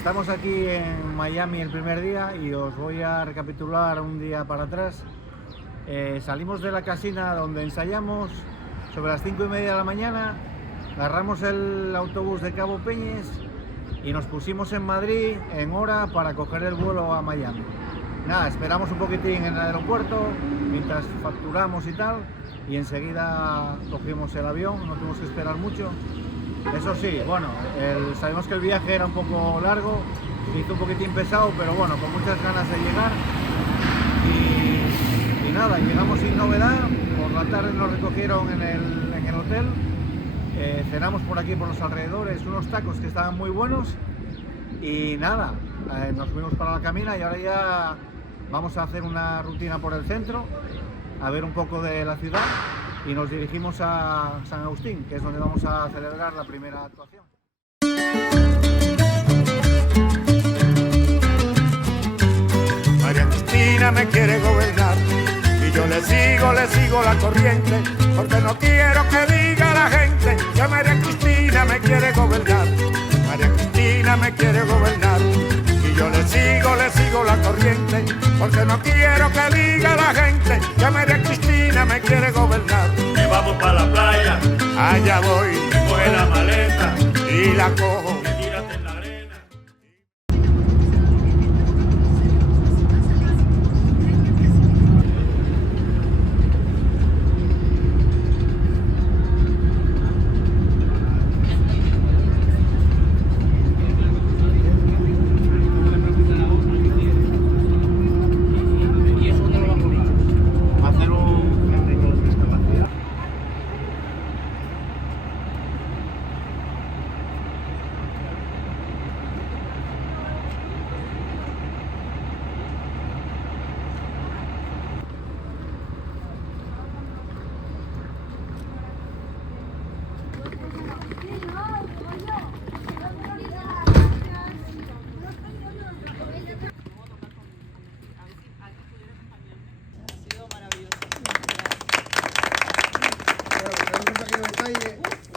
Estamos aquí en Miami el primer día y os voy a recapitular un día para atrás. Salimos de la casina donde ensayamos sobre las 5:30 de la mañana, agarramos el autobús de Cabo Peñes y nos pusimos en Madrid en hora para coger el vuelo a Miami. Nada, esperamos un poquitín en el aeropuerto mientras facturamos y tal, y enseguida cogimos el avión, no tuvimos que esperar mucho. Eso sí, bueno, sabemos que el viaje era un poco largo, se hizo un poquitín pesado, pero bueno, con muchas ganas de llegar. Y nada, llegamos sin novedad, por la tarde nos recogieron en el hotel, cenamos por aquí por los alrededores, unos tacos que estaban muy buenos y nada, nos fuimos para la camina y ahora ya vamos a hacer una rutina por el centro, a ver un poco de la ciudad y nos dirigimos a San Agustín, que es donde vamos a celebrar la primera actuación. María Cristina me quiere gobernar y yo le sigo la corriente, porque no quiero que diga la gente que María Cristina me quiere gobernar. María Cristina me quiere gobernar y yo le sigo la corriente, porque no quiero que diga la gente que María Cristina me quiere gobernar. Que vamos para la playa, allá voy, coge la maleta y la cojo. y tírate en la arena.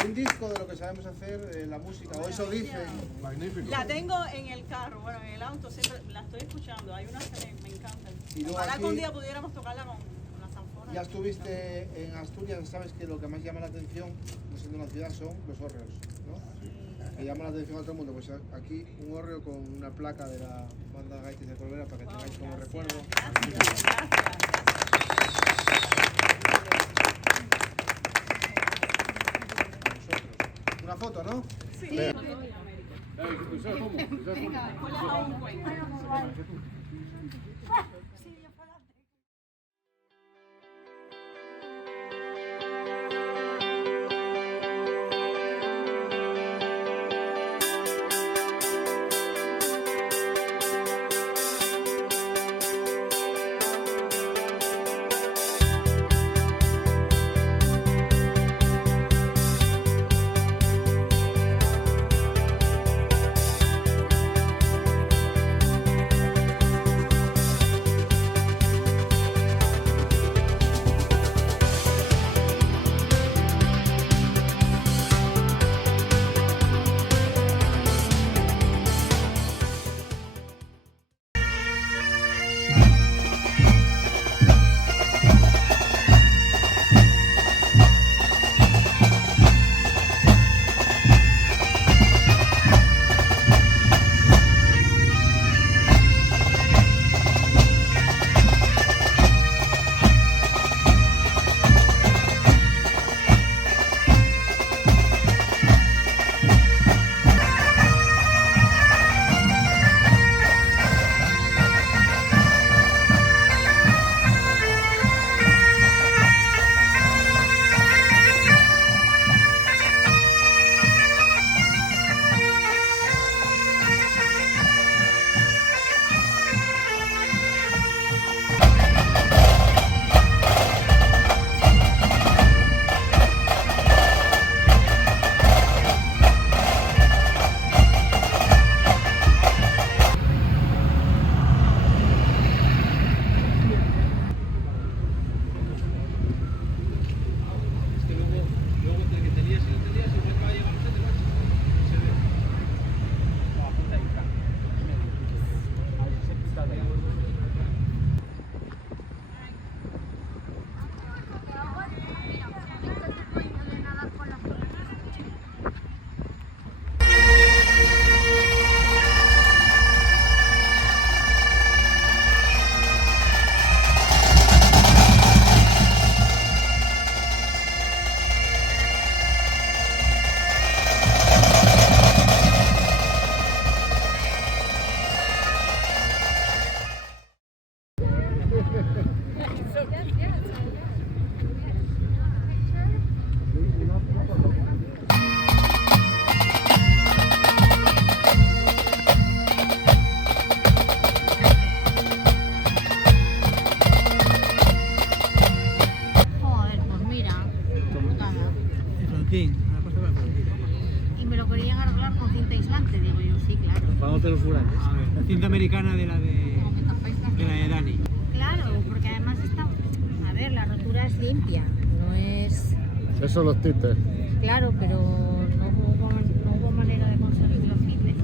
Un disco de lo que sabemos hacer, la música, o eso dicen. Magnífico. La tengo en el carro, bueno, en el auto, siempre la estoy escuchando. Hay unas que me encantan. Y luego Ojalá aquí- que un día pudiéramos tocarla con la zanfona. Ya estuviste en Asturias, sabes que lo que más llama la atención, no siendo una ciudad, son los hórreos, ¿no? Que llama la atención a todo el mundo. Pues aquí un hórreo con una placa de la banda Gaitis de Corbera para que tengáis como recuerdo. Gracias. Una foto, ¿no? Sí. Joder, pues mira, putada. Y me lo querían arreglar con cinta aislante, digo yo, sí, claro. Vamos de los furanes. A ver, la cinta americana de la Como que tapáis la de Dani. Claro, porque además está... A ver, la rotura es limpia, no es... Eso los tites. Claro, pero no hubo manera de conseguir los fines.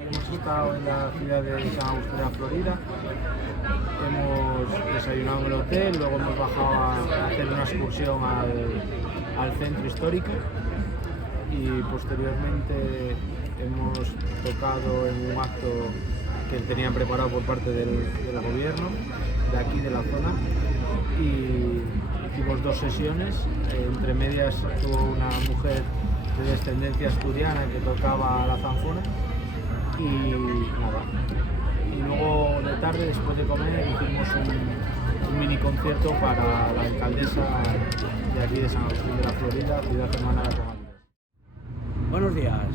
Hemos estado en la ciudad de San Agustín de la Florida, hemos desayunado en el hotel, luego hemos bajado a hacer una excursión al centro histórico y posteriormente hemos tocado en un acto que tenían preparado por parte del gobierno de aquí, de la zona, y hicimos 2 sesiones. Entre medias tuvo una mujer de descendencia asturiana que tocaba la zanfona y nada. Y luego de tarde, después de comer, hicimos un mini concierto para la alcaldesa de aquí de San Agustín de la Florida, ciudad hermana de Roma. Buenos días.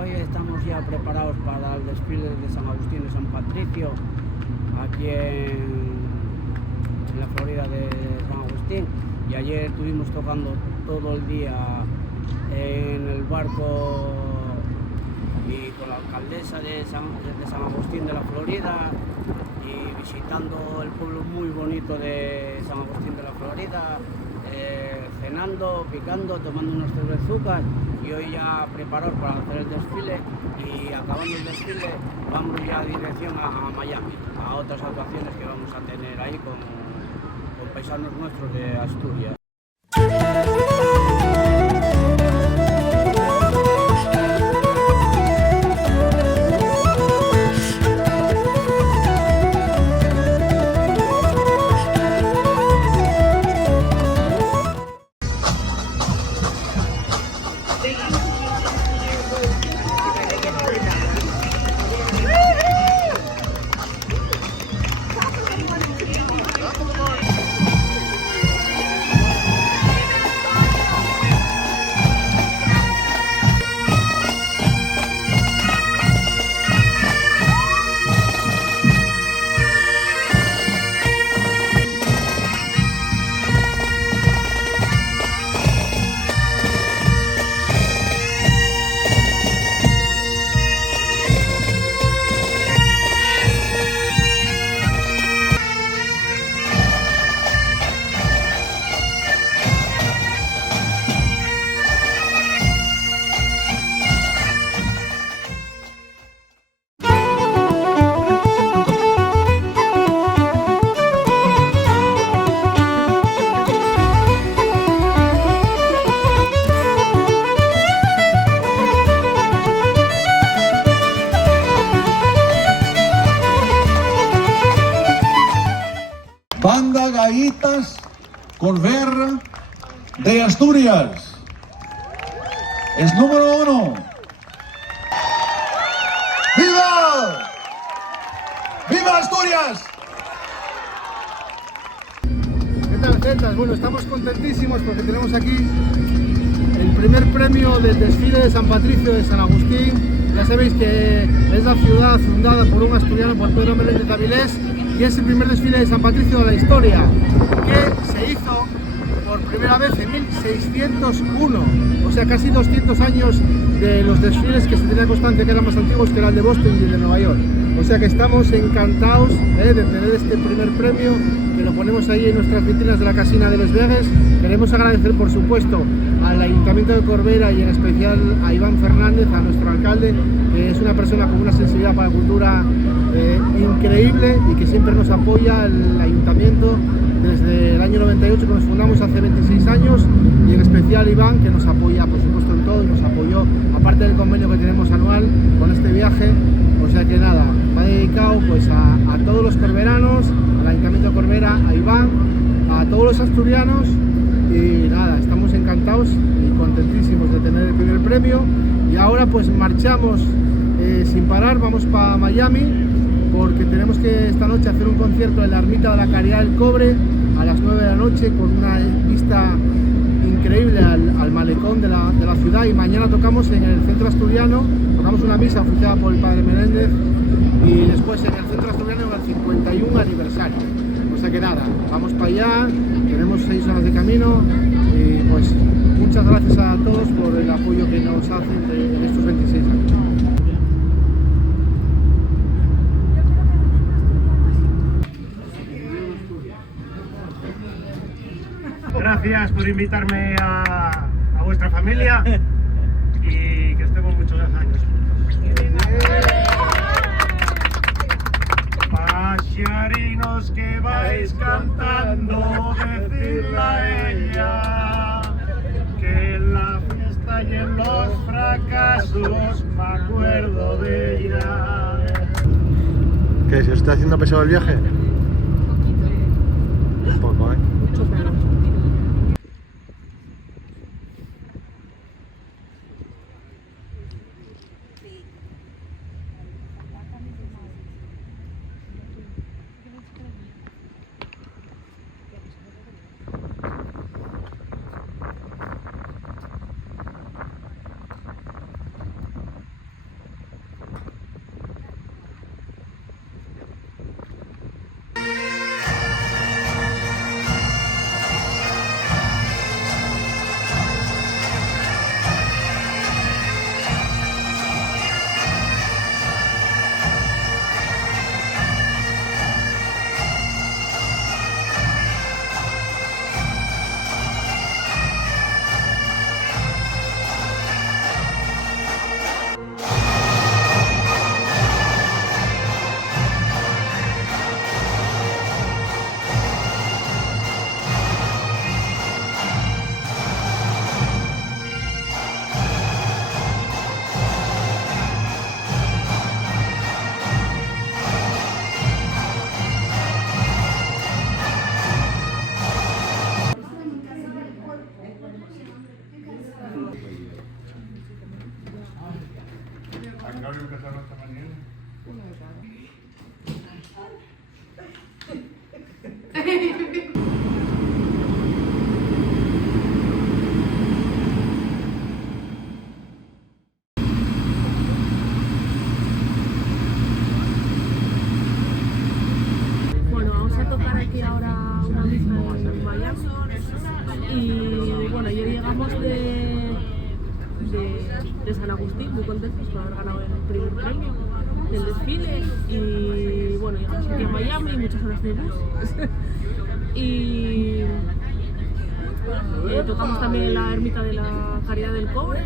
Hoy estamos ya preparados para el desfile de San Agustín de San Patricio, aquí en la Florida de San Agustín. Y ayer estuvimos tocando todo el día en el barco y con la alcaldesa de San Agustín de la Florida y visitando el pueblo muy bonito de San Agustín de la Florida, cenando, picando, tomando unas cervezucas y hoy ya preparados para hacer el desfile y acabando el desfile vamos ya en dirección a Miami, a otras actuaciones que vamos a tener ahí con paisanos nuestros de Asturias. Banda Gaitas Corberra de Asturias. Es número 1. ¡Viva! ¡Viva Asturias! ¿Qué tal, Celtas? Bueno, estamos contentísimos porque tenemos aquí el primer premio del desfile de San Patricio de San Agustín. Ya sabéis que es la ciudad fundada por un asturiano, por Pedro Meléndez de Avilés, y es el primer desfile de San Patricio de la historia, que se hizo por primera vez en 1601, o sea, casi 200 años de los desfiles que se tenía constancia que eran más antiguos, que eran de Boston y el de Nueva York. O sea que estamos encantados de tener este primer premio, que que lo ponemos ahí en nuestras vitrinas de la casina de Les Vegas. Queremos agradecer, por supuesto, al Ayuntamiento de Corbera y en especial a Iván Fernández, a nuestro alcalde, que es una persona con una sensibilidad para la cultura increíble y que siempre nos apoya el Ayuntamiento desde el año 98, que nos fundamos hace 26 años, y en especial Iván, que nos apoya, por supuesto, en todo, y nos apoyó, aparte del convenio que tenemos anual con este viaje. O sea que nada, va dedicado pues a todos los corberanos, al Ayuntamiento de Corbera, a Iván, a todos los asturianos, y nada, estamos encantados y contentísimos de tener el primer premio. Y ahora pues marchamos sin parar, vamos para Miami, porque tenemos que esta noche hacer un concierto en la Ermita de la Caridad del Cobre a las 9 de la noche, con una vista increíble al malecón de la ciudad, y mañana tocamos en el Centro Asturiano, tocamos una misa oficiada por el Padre Menéndez, y después en el Centro Asturiano en el 51 aniversario. O sea que nada, vamos para allá, tenemos 6 horas de camino, y pues muchas gracias a todos por el apoyo que nos hacen en estos 26 años. Gracias por invitarme a vuestra familia y que estemos muchos años juntos. Pasearinos que vais cantando, decidle a ella que en la fiesta y en los fracasos me acuerdo de ella. ¿Qué? ¿Se os está haciendo pesado el viaje? Un poco, ¿eh? Bueno, vamos a tocar aquí ahora una misa en Miami y bueno, ya llegamos de San Agustín, muy contentos por haber ganado el primer premio del desfile, y bueno, llegamos aquí a Miami, muchas horas de bus y tocamos también en la Ermita de la Caridad del Cobre,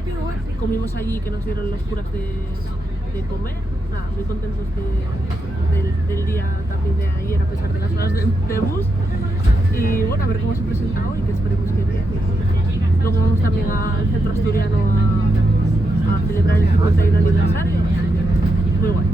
comimos allí que nos dieron los curas de comer. Nada, muy contentos del día también de ayer, a pesar de las horas de bus, y bueno, a ver cómo se presenta hoy, que esperemos que bien. Luego vamos también al Centro Asturiano a celebrar el 51 aniversario. Muy guay.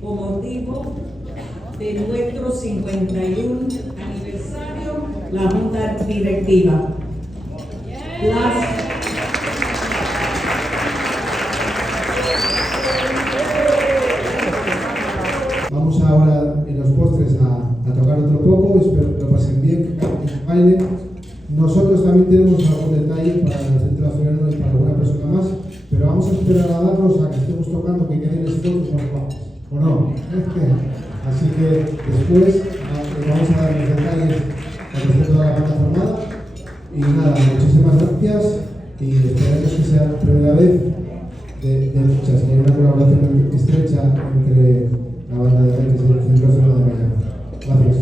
Con motivo de nuestro 51 aniversario, la Junta Directiva. Vamos ahora en los postres a tocar otro poco, espero que lo pasen bien, que bailen. Nosotros también tenemos algún detalle para el Centro Asturiano y para alguna persona más, pero vamos a esperar a darnos a que estemos tocando, que queden fotos más guapas, ¿o no? Así que después vamos a dar los detalles cuando esté toda la banda formada. Y nada, muchísimas gracias y esperemos que sea la primera vez de muchas, que haya una colaboración estrecha entre la banda de gaitas y el Centro Asturiano de Miami. Gracias.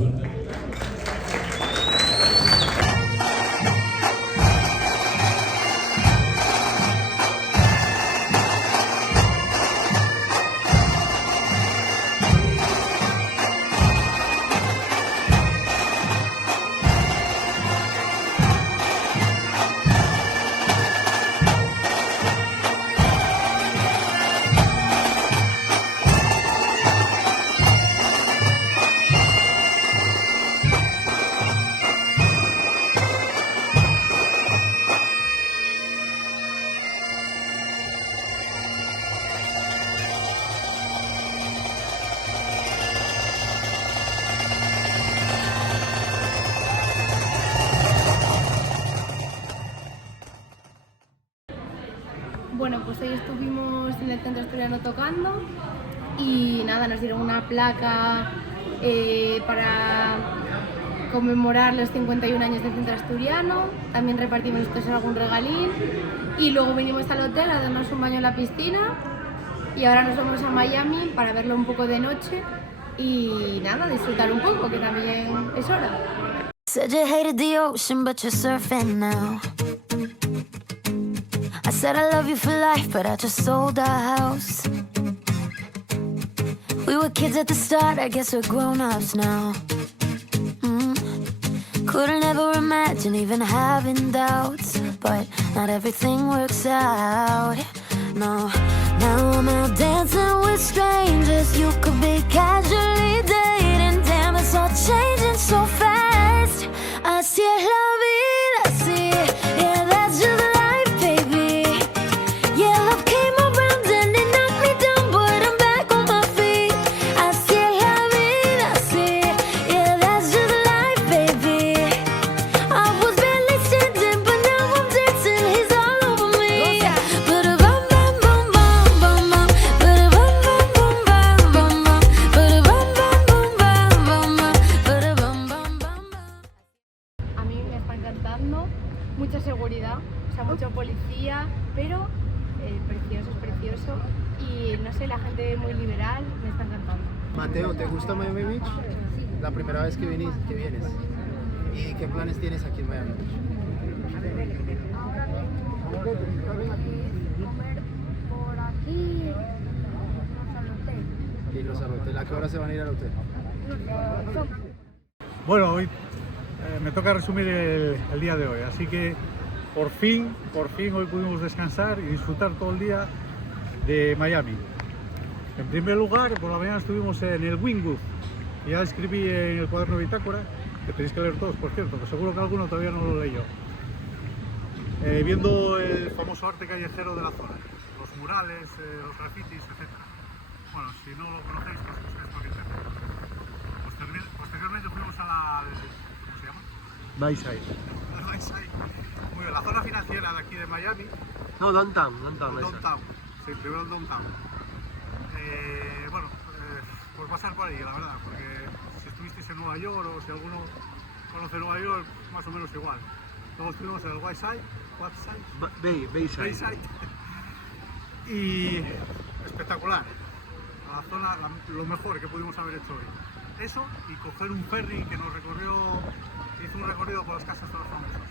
Bueno, pues hoy estuvimos en el Centro Asturiano tocando y nada, nos dieron una placa para conmemorar los 51 años del Centro Asturiano, también repartimos nosotros algún regalín y luego vinimos al hotel a darnos un baño en la piscina y ahora nos vamos a Miami para verlo un poco de noche y nada, disfrutar un poco, que también es hora. Said you hated the ocean, but you're surfing now. I said I love you for life, but I just sold our house. We were kids at the start, I guess we're grown-ups now. Couldn't ever imagine even having doubts, but not everything works out. No, now I'm out dancing with strangers. You could be casually dating. Damn, it's all changing so fast. Así es la vida, así, yeah, that's just life, baby. Yeah, love came around and it knocked me down, but I'm back on my feet. Así es la vida, así, yeah, that's just life, baby. I was barely standing, but now I'm dancing. He's all over me. Ba-da-bum, bum, bum, bum, bum, bum. Ba-da-bum, bum, bum, bum, bum, bum. Ba-da-bum, bum, bum, bum, bum, bum. Ba-da-bum, bum, bum, bum. A mí me está encantando, mucha seguridad, o sea, mucho policía, pero precioso, es precioso y no sé, la gente muy liberal, me está encantando. Mateo, ¿te gusta Miami Beach? La primera vez que vienes. ¿Y qué planes tienes aquí en Miami Beach? Ahora mismo comer por aquí, irnos al hotel. Irnos al hotel. ¿A qué hora se van a ir al hotel? Bueno, hoy me toca resumir el día de hoy, así que por fin hoy pudimos descansar y disfrutar todo el día de Miami. En primer lugar, por la mañana estuvimos en el Wingwood, ya escribí en el cuaderno de bitácora, que tenéis que leer todos, por cierto, que seguro que alguno todavía no lo leyó. Viendo el famoso arte callejero de la zona, los murales, los grafitis, etc. Bueno, si no lo conocéis, pues buscáis por internet. Posteriormente fuimos a la... ¿cómo se llama? Bayside. La Bayside. Muy bien, la zona financiera de aquí de Miami. No, downtown. Sí, primero el downtown. Bueno, por pasar por ahí, la verdad, porque si estuvisteis en Nueva York o si alguno conoce Nueva York, más o menos igual. Luego estuvimos en el Bayside. Y espectacular. La zona, lo mejor que pudimos haber hecho hoy. Eso y coger un ferry que nos hizo un recorrido por las casas de los famosos.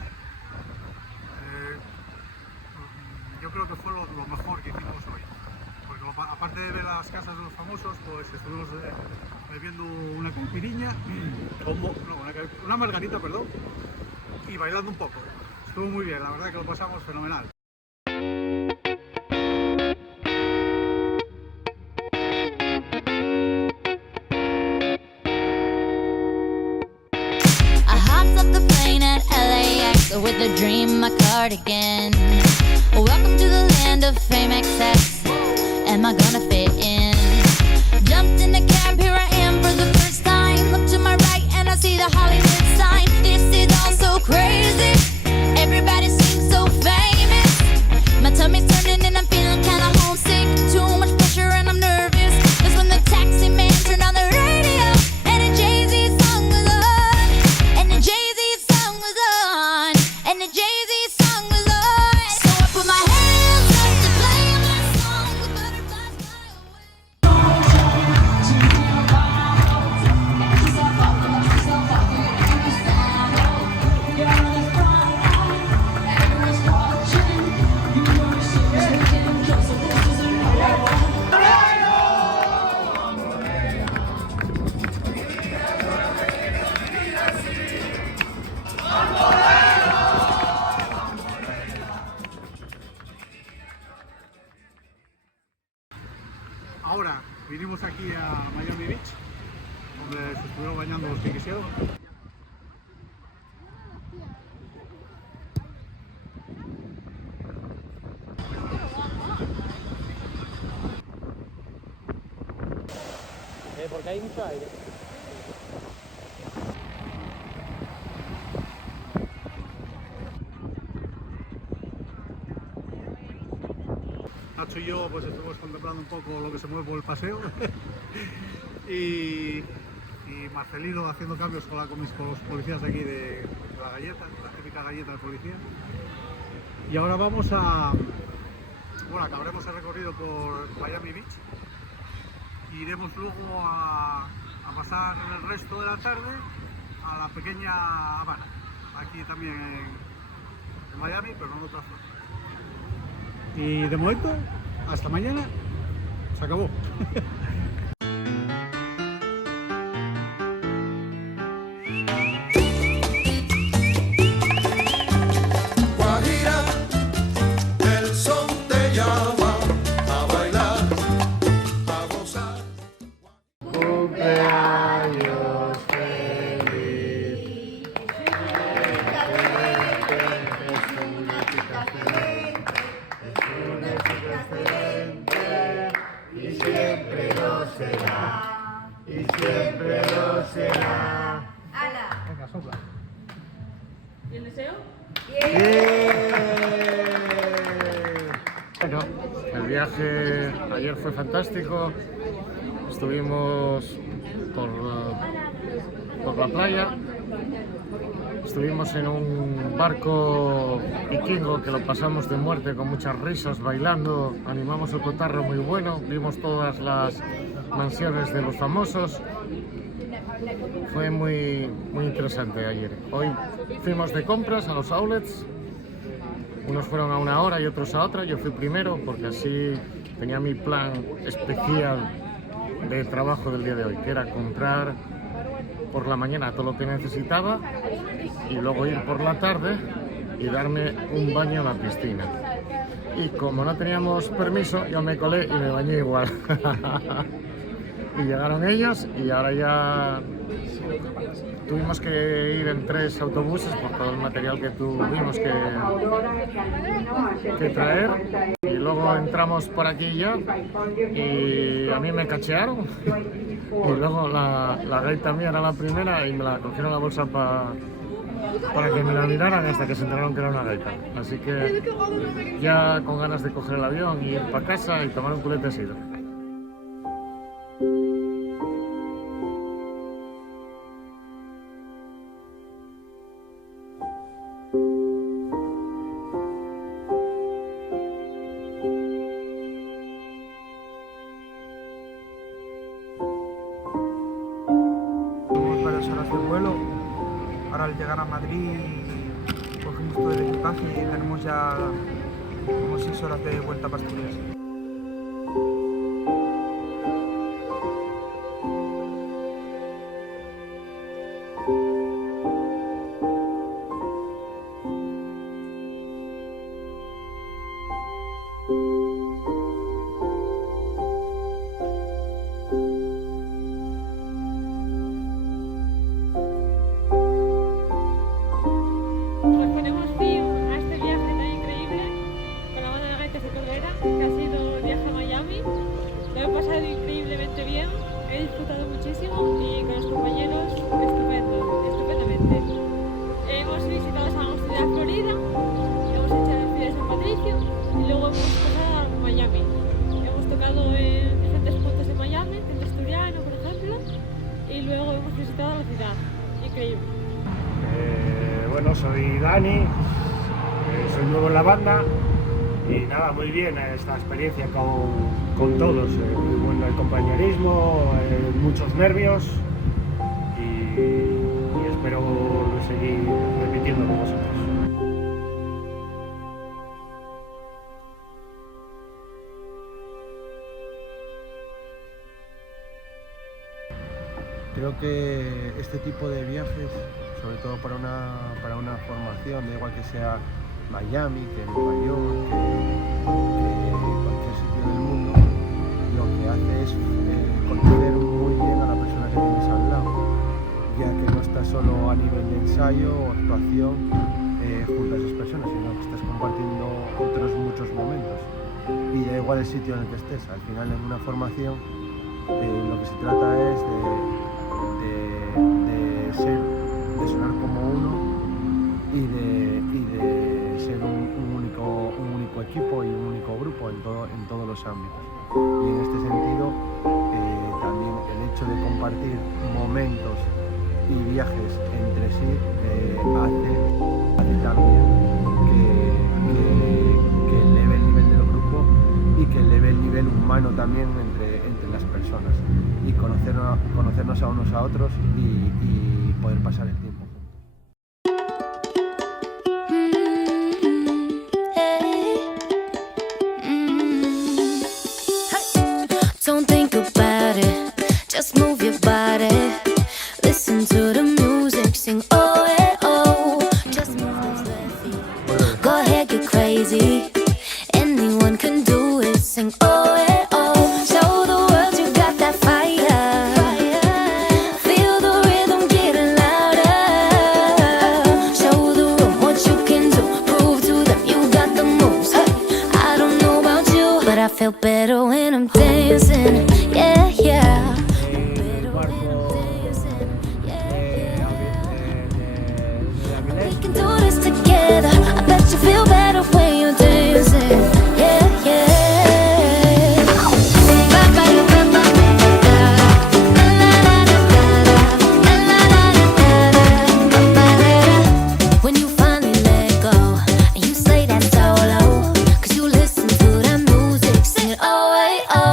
Yo creo que fue lo mejor que hicimos hoy. Porque aparte de ver las casas de los famosos, pues estuvimos bebiendo una caipiriña, una margarita, perdón, y bailando un poco. Estuvo muy bien, la verdad que lo pasamos fenomenal. with a dream, my cardigan. Welcome to the land of fame excess. Am I gonna fit in? Jumped in the cab, here I am for the first time. Look to my right and I see the Hollywood sign. This is all so crazy. Everybody seems so famous. My tummy's turning and I'm feeling kinda homesick. Too much pressure and I'm nervous. That's when the taxi man turned on the radio and a Jay-Z song was on. And the Jay-Z song was on. And the Jay-Z song was on. So I put my hands up to play my song with butterflies fly away. Ahora vinimos aquí a Miami Beach, donde se estuvieron bañando los que quisieron. Porque hay mucho aire. Nacho y yo pues estuvimos contemplando un poco lo que se mueve por el paseo y Marcelino haciendo cambios con los policías de aquí de la galleta, la típica galleta de policía. Y ahora vamos bueno, acabaremos el recorrido por Miami Beach y iremos luego a pasar el resto de la tarde a la pequeña Habana, aquí también en Miami, pero en otra zona. Y de momento, hasta mañana, se acabó. Guajira, el son te llama a bailar, a gozar. Cumpleaños feliz. Y siempre lo será. Y siempre lo será. Venga, sopla. ¿Y el deseo? Bueno, el viaje ayer fue fantástico. Estuvimos por la playa. Estuvimos en un barco vikingo que lo pasamos de muerte con muchas risas, bailando, animamos el cotarro muy bueno, vimos todas las mansiones de los famosos. Fue muy interesante ayer. Hoy fuimos de compras a los outlets, unos fueron a una hora y otros a otra. Yo fui primero porque así tenía mi plan especial de trabajo del día de hoy, que era comprar por la mañana todo lo que necesitaba y luego ir por la tarde y darme un baño en la piscina. Y como no teníamos permiso, yo me colé y me bañé igual. Y llegaron ellos y ahora ya tuvimos que ir en 3 autobuses por todo el material que tuvimos que traer. Y luego entramos por aquí ya y a mí me cachearon. Y luego la gaita mía era la primera y me la cogieron la bolsa para que me la miraran hasta que se enteraron que era una gaita. Así que ya con ganas de coger el avión y ir para casa y tomar un culete de sidra. Varias horas de vuelo. Ahora al llegar a Madrid cogimos todo el equipaje y tenemos ya como 6 horas de vuelta para Asturias. he disfrutado muchísimo y con los compañeros estupendamente. Hemos visitado San Agustín de la Florida, hemos hecho el desfile de San Patricio y luego hemos pasado a Miami. Hemos tocado en diferentes puntos de Miami, Centro Asturiano, por ejemplo, y luego hemos visitado la ciudad. Increíble. Bueno, soy Dani, soy nuevo en la banda y nada, muy bien esta experiencia con todos, muy bueno el compañerismo, muchos nervios y espero seguir repitiendo con vosotros. Creo que este tipo de viajes, sobre todo para una formación, da igual que sea Miami, que Nueva York, que cualquier sitio del mundo, lo que hace es conocer muy bien a la persona que tienes al lado, ya que no estás solo a nivel de ensayo o actuación junto a esas personas, sino que estás compartiendo otros muchos momentos. Y da igual el sitio en el que estés, al final en una formación lo que se trata es de sonar como uno y de ser un único equipo y un único grupo en todos los ámbitos. Y en este sentido también el hecho de compartir momentos y viajes entre sí hace también que eleve el nivel del grupo y que eleve el nivel humano también entre las personas y conocernos a unos a otros y poder pasar el tiempo. Don't think about it, just move your body. Listen to the music, sing oh, eh, oh. Just move those left feet. Go ahead, get crazy. Anyone can do it, sing oh, eh, oh. Show the world you got that fire. Feel the rhythm getting louder. Show the room what you can do. Prove to them you got the moves. Hey, I don't know about you, but I feel better when I'm dancing. Yeah, yeah. We can do this together. I bet you feel